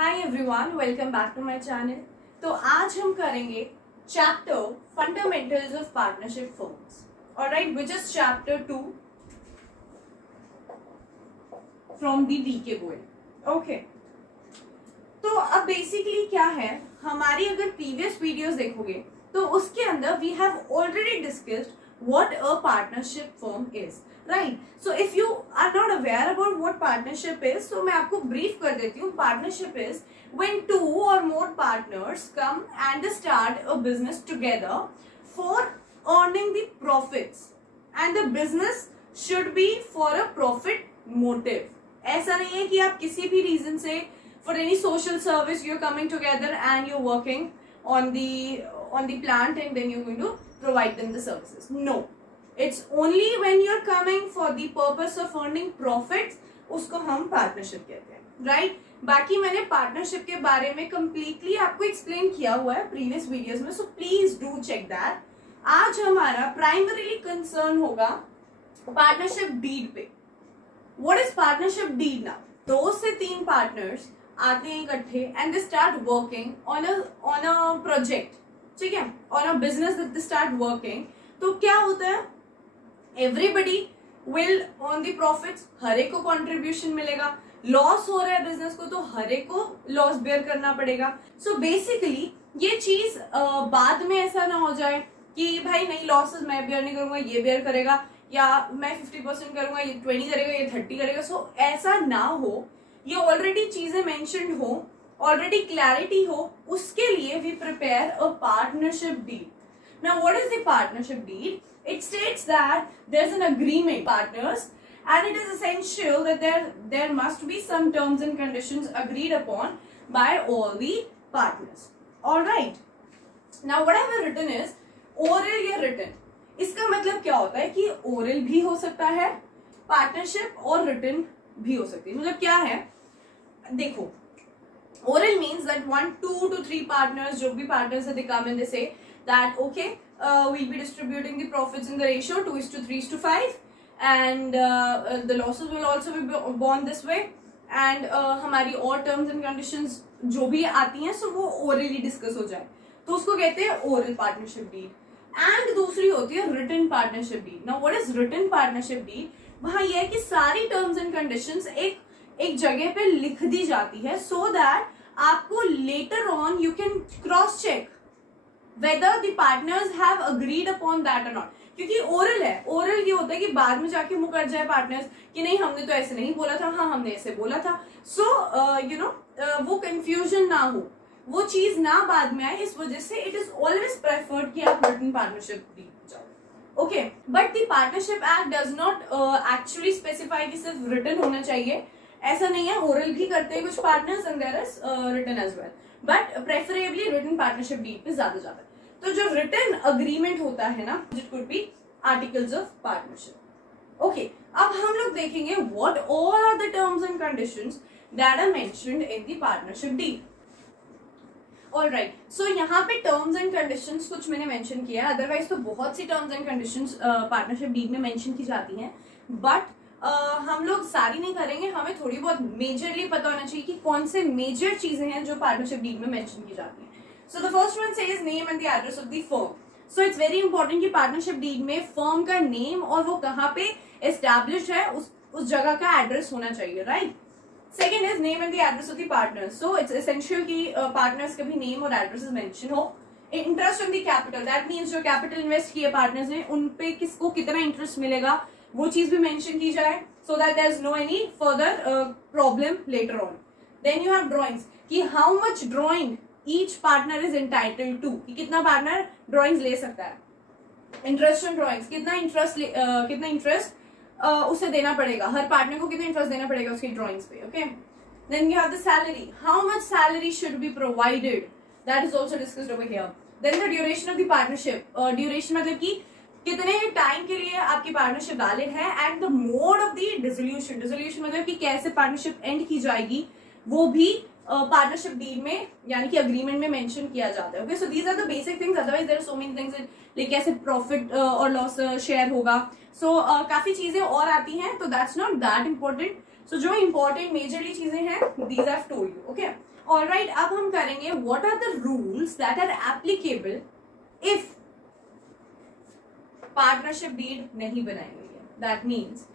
Hi everyone, welcome back to my channel. तो आज हम करेंगे chapter fundamentals of partnership firms, alright, which is chapter 2 from the DK Goyal. Okay, तो अब basically क्या है, हमारी अगर प्रीवियस वीडियोस देखोगे तो उसके अंदर we have already discussed what a partnership firm is, right? So if you are not aware about what partnership is, so मैं आपको brief कर देती हूँ। Partnership is when two or more partners come and start a business together for earning the profits, and the business should be for a profit motive. ऐसा नहीं है कि आप किसी भी reason से for any social service you're coming together and you're working on the plant and then you're going to provide them the services. No, it's only when you're coming for the purpose of earning profits, उसको हम partnership कहते हैं, right? बाकी मैंने partnership के बारे में completely आपको एक्सप्लेन किया हुआ है प्रीवियस वीडियोस में, so please do check that. आज हमारा प्राइमरीली कंसर्न होगा पार्टनरशिप डीड पे। What is partnership deed? ना 2 से 3 पार्टनर्स आते हैं इकट्ठे and they start working on a project, ठीक है, on a business that they start working. तो क्या होता है, everybody will on the profits, हर एक को कंट्रीब्यूशन मिलेगा। लॉस हो रहा है बिजनेस को तो हर एक को लॉस बेयर करना पड़ेगा। सो बेसिकली ये चीज बाद में ऐसा ना हो जाए कि भाई नहीं लॉसेस मैं बेयर नहीं करूंगा, ये बेयर करेगा, या मैं 50% करूंगा, ये 20 करेगा, ये 30 करेगा। सो ऐसा ना हो, ये ऑलरेडी चीजें मेंशन्ड हो, ऑलरेडी क्लैरिटी हो, उसके लिए we prepare a partnership deed. Now, what is the partnership deed? It states that there's an agreement, partners, and it is essential that there must be some terms and conditions agreed upon by all the partners. All right. Now, what I have written is oral या written. इसका मतलब क्या होता है कि oral भी हो सकता है partnership और written भी हो सकती है। मतलब क्या है, देखो, oral means that 1, 2 to 3 partners, जो भी partners है, they come and they say that okay, we'll be distributing the profits in the ratio 2:3:5, and the losses will also be borne this way, and हमारी और terms and conditions जो भी आती हैं so वो orally discuss हो जाए, तो उसको कहते हैं oral partnership deed। and दूसरी होती है written partnership deed। now what is written partnership deed? वहाँ यह है कि सारी terms and conditions एक जगह पे लिख दी जाती है so that आपको later on you can cross check whether the partners have agreed upon that or not। क्योंकि ओरल है, ओरल ये होता है कि बाद में जाके मुकर जाए पार्टनर्स कि नहीं हमने तो ऐसे नहीं बोला था, हाँ हमने ऐसे बोला था। सो यू नो वो कंफ्यूजन ना हो, वो चीज ना बाद में आए, इस वजह से इट इज ऑलवेज प्रेफर्ड कि आप रिटन पार्टनरशिप दी जाओ। Okay, but the partnership act does not actually specify कि सिर्फ रिटन होना चाहिए, ऐसा नहीं है। ओरल भी करते हैं कुछ partners and there is written as well, but preferably written partnership deed पे ज्यादा जाता है। तो जो रिटन अग्रीमेंट होता है ना, it could be articles of partnership. Okay, अब हम लोग देखेंगे what all are the terms and conditions that are mentioned in the partnership deed. Alright, so यहाँ पे टर्म्स एंड कंडीशंस कुछ मैंने मेंशन किया है, अदरवाइज तो बहुत सी terms and conditions partnership deed में मेंशन की जाती हैं, बट हम लोग सारी नहीं करेंगे। हमें थोड़ी बहुत मेजरली पता होना चाहिए कि कौन से मेजर चीजें हैं जो पार्टनरशिप डीड में मेंशन की जाती हैं। So the first one says name and the address of the firm. So it's very important कि पार्टनरशिप डीड में फर्म का नेम और वो कहाँ पे एस्टैब्लिश है उस जगह का एड्रेस होना चाहिए, right? Second is name and the address of the partners. So it's essential कि पार्टनर्स का भी नेम और एड्रेस मेंशन हो। Interest on the capital, that means जो कैपिटल इन्वेस्ट किए पार्टनर्स ने उन पे किसको कितना इंटरेस्ट मिलेगा वो चीज भी मेंशन की जाए, so that there is no any further problem later on. Then you have drawings कि how much drawing each partner is entitled to, कि कितना पार्टनर ड्रॉइंग्स ले सकता है। इंटरेस्ट ऑन ड्रॉइंग्स, कितना इंटरेस्ट उसे देना पड़ेगा, हर पार्टनर को कितना इंटरेस्ट देना पड़ेगा उसकी ड्रॉइंग्स पे। Okay, then you have the salary, how much salary should be provided, that is also discussed over here. Then the duration of the partnership, duration मतलब कि कितने टाइम के लिए आपकी पार्टनरशिप वैलिड है, and the mode of the dissolution, dissolution मतलब कि कैसे पार्टनरशिप एंड की जाएगी, वो भी पार्टनरशिप डीड में यानी कि अग्रीमेंट में मेंशन किया जाता है। Okay, so these are the basic things, otherwise there are so many things like कैसे प्रॉफिट और लॉस शेयर होगा। सो काफी चीजें और आती हैं, तो that's not that important. So जो इम्पोर्टेंट मेजरली चीजें हैं, these I have told you. Okay, alright, अब हम करेंगे what are the rules that are applicable if partnership deed नहीं बनाई गई है. दैट मीन्स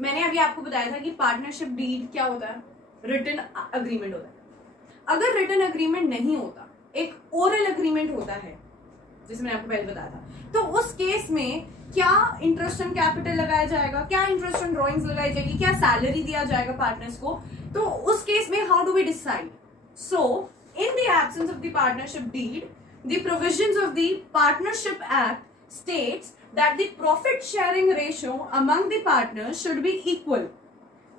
मैंने अभी आपको बताया था कि पार्टनरशिप डीड क्या होता है, रिटन अग्रीमेंट होता है. अगर रिटन अग्रीमेंट नहीं होता, एक ओरल अग्रीमेंट होता है जिसे मैंने आपको पहले बताया था, तो उस केस में क्या इंटरेस्ट ऑन कैपिटल लगाया जाएगा, क्या इंटरेस्ट ऑन ड्रॉइंग्स लगाई जाएगी, क्या सैलरी दिया जाएगा पार्टनर्स को. तो उस केस में how do we decide. So in the absence of the partnership deed, the provisions of the partnership act states that the profit sharing ratio among the partners should be equal.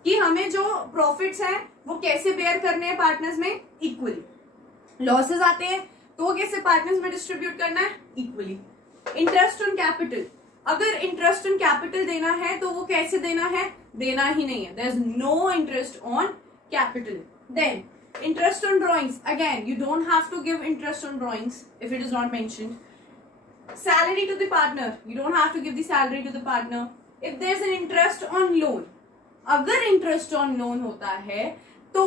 कि हमें जो profits हैं वो कैसे bear करने हैं partners में, equally. Losses आते हैं तो वो कैसे पार्टनर्स में डिस्ट्रीब्यूट करना है, इक्वली. इंटरेस्ट ऑन कैपिटल, अगर इंटरेस्ट ऑन कैपिटल देना है तो वो कैसे देना है, देना ही नहीं है. There is no interest on capital. Then interest on drawings, again you don't have to give interest on drawings if it is not mentioned. Salary to the partner, you don't have to give the salary to the partner. If there is an interest on loan, अगर interest on loan होता है तो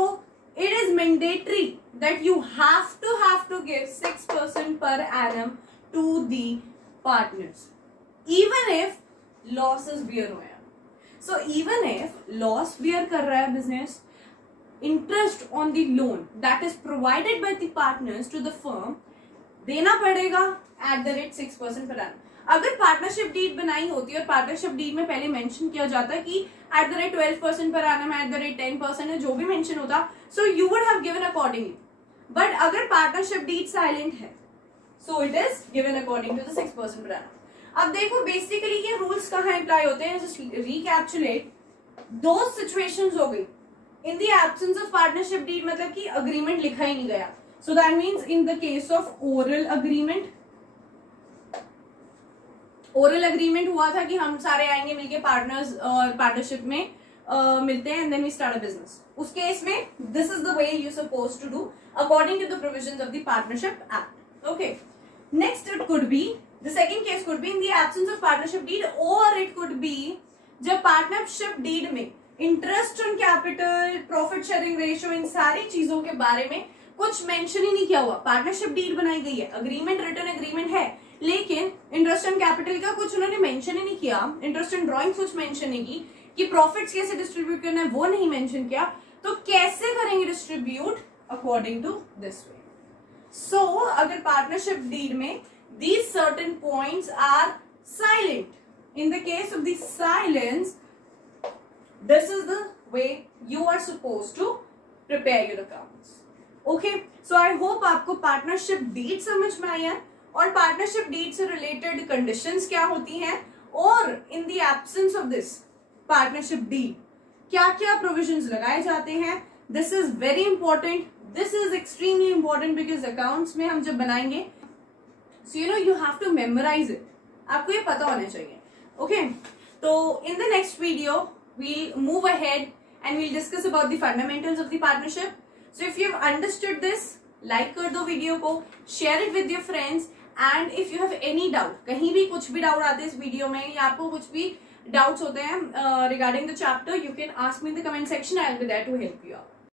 it is mandatory that you have to give 6% per annum to the partners, even if losses bear हो रहा है. So even if loss bear कर रहा है business, interest on the loan that is provided by the partners to the firm देना पड़ेगा at the rate 6% per annum. अगर partnership deed बनाई होती है और पार्टनरशिप डीड में पहले मेंशन किया जाता है कि at the rate 12% per annum, at the rate 10% है, जो भी मेंशन होता, so you would have given accordingly. But अगर पार्टनरशिप डीड साइलेंट है, so it is given according to the 6% per annum. अब देखो बेसिकली ये रूल्स कहाँ अप्लाई होते हैं, जस्ट रिकैप्चुलेट. दो सिचुएशंस हो गई in the absence of partnership deed, मतलब कि अग्रीमेंट लिखा ही नहीं गया. So that means in the case of oral agreement, oral agreement हुआ था कि हम सारे आएंगे मिलके पार्टनर्स और पार्टनरशिप में मिलते हैं and then we start a business. उस केस में this is the way you suppose to do according to the provisions of the partnership act. Okay, next it could be, the second case could be in the absence of partnership deed, और it could be जब partnership deed में interest on capital, profit sharing ratio, इन सारी चीजों के बारे में कुछ मेंशन ही नहीं किया हुआ. पार्टनरशिप डीड बनाई गई है, अग्रीमेंट रिटन अग्रीमेंट है, लेकिन इंटरेस्ट ऑन कैपिटल का कुछ उन्होंने मेंशन ही नहीं किया, इंटरेस्ट ऑन ड्रॉइंग कुछ मेंशन नहीं की, कि प्रॉफिट्स कैसे डिस्ट्रीब्यूट करना है वो नहीं मेंशन किया. तो कैसे करेंगे distribute, according to this way. So अगर पार्टनरशिप डीड में these certain points are silent, in the case of the silence, this is the way you are suppose to prepare your accounts. Okay, so I hope आपको partnership deed समझ में आई है और partnership deed से related conditions क्या होती हैं, और in the absence of this partnership deed क्या क्या प्रोविजंस लगाए जाते हैं. This is very important, this is extremely important because accounts में हम जब बनाएंगे, so you know you have to memorise it, आपको ये पता होना चाहिए. ओके, तो in the next video we'll move ahead and we'll discuss about the fundamentals of the partnership. So if you have understood this, like कर दो video को, share it with your friends, and if you have any doubt, कहीं भी कुछ भी doubt आते हैं इस वीडियो में या आपको कुछ भी डाउट्स होते हैं regarding the chapter, you can ask me in the comment section, I will be there to help you out.